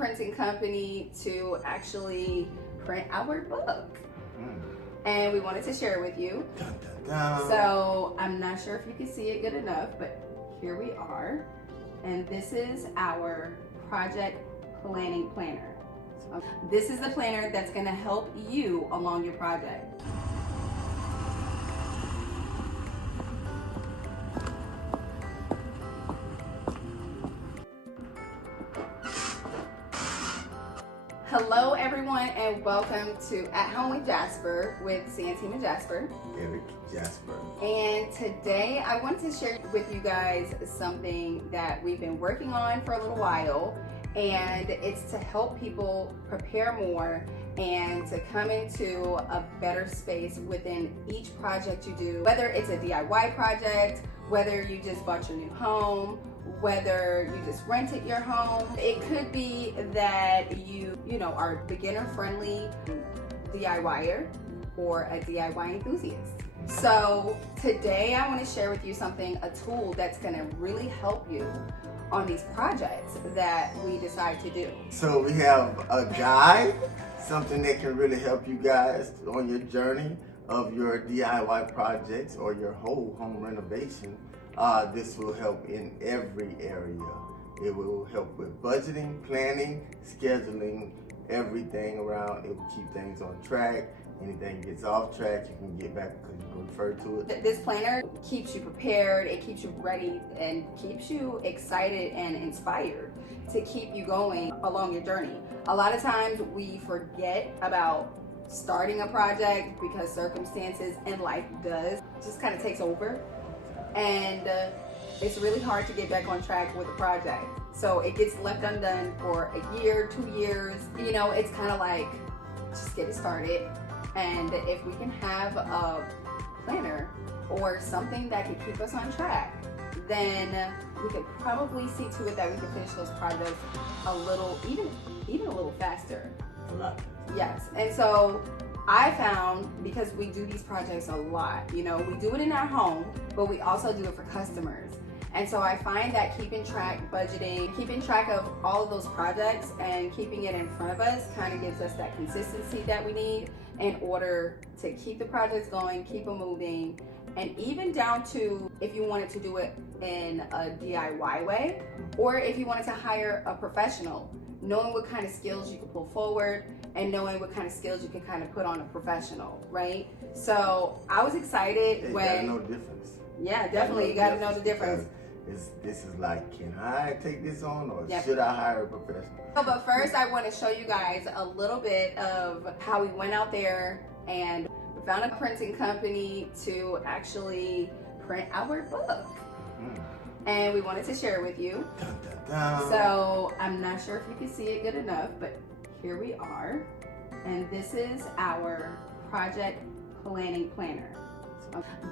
printing company to actually print our book. And we wanted to share it with you. Dun, dun, dun. So I'm not sure if you can see it good enough, but here we are. And this is our project planning planner. This is the planner that's going to help you along your project. Hello everyone, and welcome to At Home with Jasper with Santima Jasper. Eric Jasper. And today I wanted to share with you guys something that we've been working on for a little while, and it's to help people prepare more and to come into a better space within each project you do. Whether it's a DIY project, whether you just bought your new home, whether you just rented your home. It could be that you are a beginner-friendly DIYer or a DIY enthusiast. So today I want to share with you a tool that's going to really help you on these projects that we decide to do. So we have a guide, something that can really help you guys on your journey of your DIY projects or your whole home renovation. This will help in every area. It will help with budgeting, planning, scheduling, everything around. It will keep things on track. Anything gets off track, you can get back because you can refer to it. This planner keeps you prepared, it keeps you ready, and keeps you excited and inspired to keep you going along your journey. A lot of times we forget about starting a project because circumstances in life just kind of takes over. And it's really hard to get back on track with a project. So it gets left undone for a year, 2 years. It's kind of like, just get it started. And if we can have a planner or something that could keep us on track, then we could probably see to it that we can finish those projects a little, even a little faster. A lot. Yes, and so I found, because we do these projects a lot, we do it in our home, but we also do it for customers. And so I find that keeping track, budgeting, keeping track of all of those projects and keeping it in front of us kind of gives us that consistency that we need in order to keep the projects going, keep them moving, and even down to if you wanted to do it in a DIY way, or if you wanted to hire a professional, knowing what kind of skills you can pull forward and knowing what kind of skills you can kind of put on a professional, right? So I was excited when... You gotta know the difference. Yeah, definitely, you gotta know the difference. This is like, can I take this on or Yep. should I hire a professional? But first I want to show you guys a little bit of how we went out there and found a printing company to actually print our book. And we wanted to share it with you. Dun, dun, dun. So I'm not sure if you can see it good enough, but here we are. And this is our project planning planner.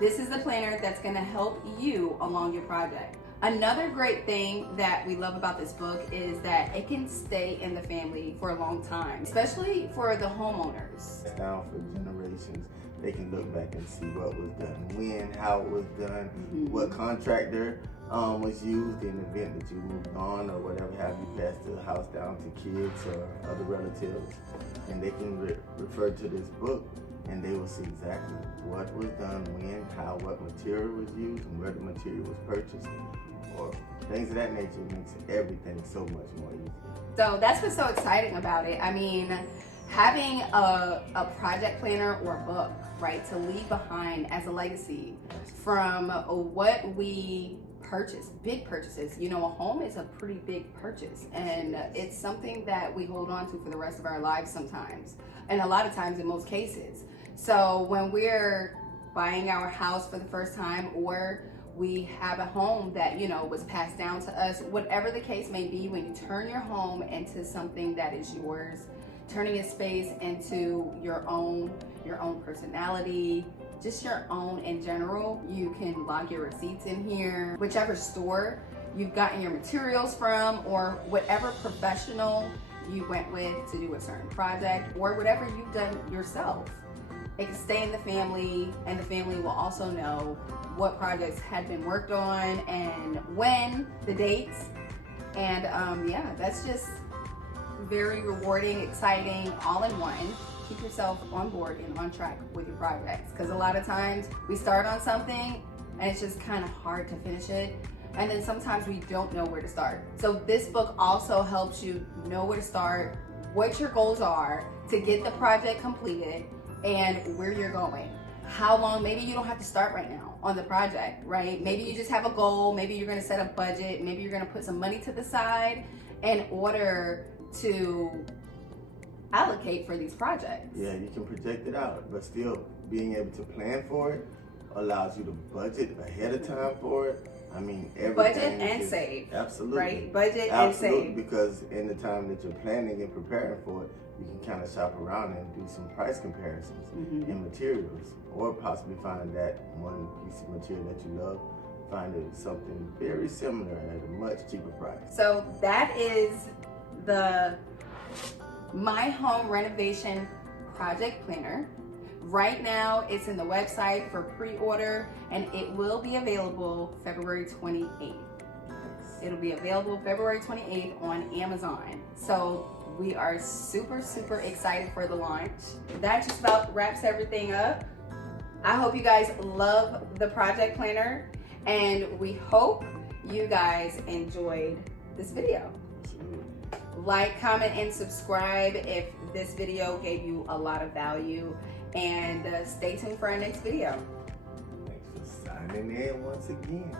This is the planner that's going to help you along your project. Another great thing that we love about this book is that it can stay in the family for a long time, especially for the homeowners. It's down for generations. They can look back and see what was done, when, how it was done, what contractor was used in the event that you moved on or whatever have you, passed the house down to kids or other relatives. And they can refer to this book and they will see exactly what was done, when, how, what material was used, and where the material was purchased, or things of that nature. It makes everything so much more easy. So that's what's so exciting about it. I mean, having a project planner or a book, right, to leave behind as a legacy from what we purchase, big purchases. A home is a pretty big purchase, and it's something that we hold on to for the rest of our lives sometimes, and a lot of times in most cases. So when we're buying our house for the first time, or we have a home that was passed down to us, whatever the case may be, when you turn your home into something that is yours, turning a space into your own personality, just your own in general. You can log your receipts in here, whichever store you've gotten your materials from, or whatever professional you went with to do a certain project, or whatever you've done yourself. It can stay in the family, and the family will also know what projects had been worked on and when, the dates. And yeah, that's just very rewarding, exciting, all in one. Keep yourself on board and on track with your projects, because a lot of times we start on something and it's just kind of hard to finish it, and then sometimes we don't know where to start. So this book also helps you know where to start, what your goals are to get the project completed, and where you're going. How long, maybe you don't have to start right now on the project, right? Maybe you just have a goal, maybe you're gonna set a budget, maybe you're gonna put some money to the side in order to allocate for these projects. Yeah, you can project it out, but still being able to plan for it allows you to budget ahead of time for it. I mean, everything. Budget and save. Absolutely. Right? Budget Absolutely, and save. because in the time that you're planning and preparing for it, you can kind of shop around and do some price comparisons in materials, or possibly find that one piece of material that you love, find it something very similar at a much cheaper price. So that is the My Home Renovation Project Planner. Right now it's in the website for pre-order, and it will be available February 28th. It'll be available February 28th on Amazon. So we are super, super excited for the launch. That just about wraps everything up. I hope you guys love the project planner, and we hope you guys enjoyed this video. Absolutely. Like, comment, and subscribe if this video gave you a lot of value, and stay tuned for our next video. Thanks for signing in once again.